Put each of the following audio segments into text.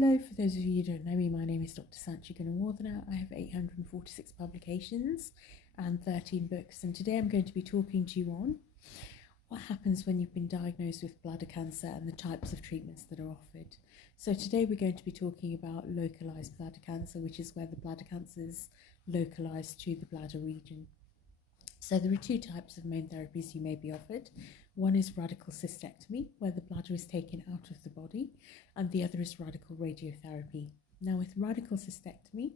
Hello, for those of you who don't know me, my name is Dr. Sanchi Gunawardena. I have 846 publications and 13 books, and today I'm going to be talking to you on what happens when you've been diagnosed with bladder cancer and the types of treatments that are offered. So today we're going to be talking about localized bladder cancer, which is where the bladder cancer is localized to the bladder region. So there are two types of main therapies you may be offered. One is radical cystectomy, where the bladder is taken out of the body, and the other is radical radiotherapy. Now with radical cystectomy,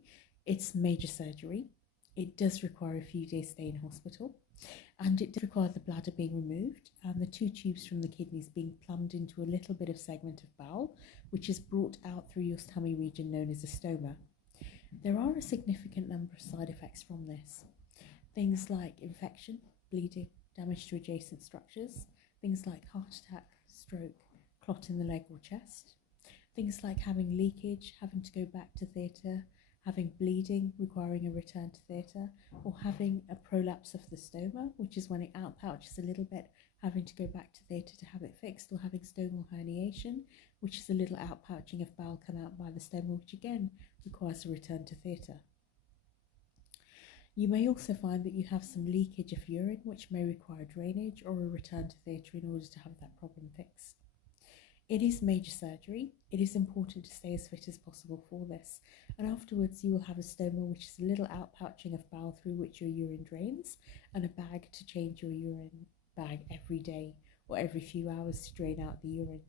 it's major surgery. It does require a few days stay in hospital, and it does require the bladder being removed and the two tubes from the kidneys being plumbed into a little bit of segment of bowel, which is brought out through your tummy region known as a stoma. There are a significant number of side effects from this. Things like infection, bleeding, damage to adjacent structures, things like heart attack, stroke, clot in the leg or chest, things like having leakage, having to go back to theatre, having bleeding, requiring a return to theatre, or having a prolapse of the stoma, which is when it outpouches a little bit, having to go back to theatre to have it fixed, or having stomal herniation, which is a little outpouching of bowel come out by the stoma, which again requires a return to theatre. You may also find that you have some leakage of urine, which may require drainage or a return to theatre in order to have that problem fixed. It is major surgery. It is important to stay as fit as possible for this. And afterwards you will have a stoma, which is a little outpouching of bowel through which your urine drains, and a bag to change your urine bag every day or every few hours to drain out the urine.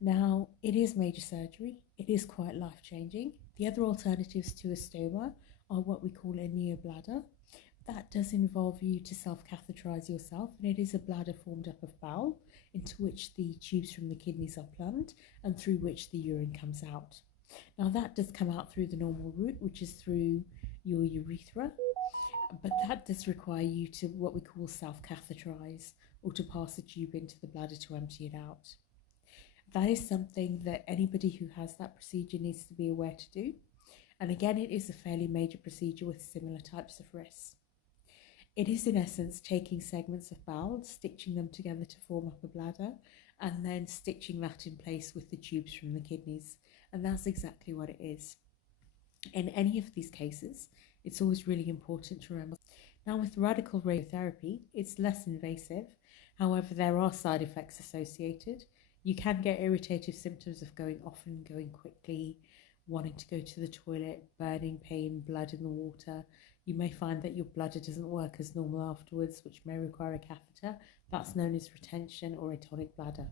Now, it is major surgery. It is quite life-changing. The other alternatives to a stoma are what we call a neobladder. That does involve you to self-catheterize yourself, and it is a bladder formed up of bowel into which the tubes from the kidneys are plumbed and through which the urine comes out. Now that does come out through the normal route, which is through your urethra, but that does require you to what we call self-catheterize, or to pass a tube into the bladder to empty it out. That is something that anybody who has that procedure needs to be aware to do. And again, it is a fairly major procedure with similar types of risks. It is in essence taking segments of bowel, stitching them together to form up a bladder, and then stitching that in place with the tubes from the kidneys. And that's exactly what it is. In any of these cases, it's always really important to remember. Now with radical radiotherapy, it's less invasive. However, there are side effects associated. You can get irritative symptoms of going often, going quickly, wanting to go to the toilet, burning pain, blood in the water. You may find that your bladder doesn't work as normal afterwards, which may require a catheter. That's known as retention or atonic bladder.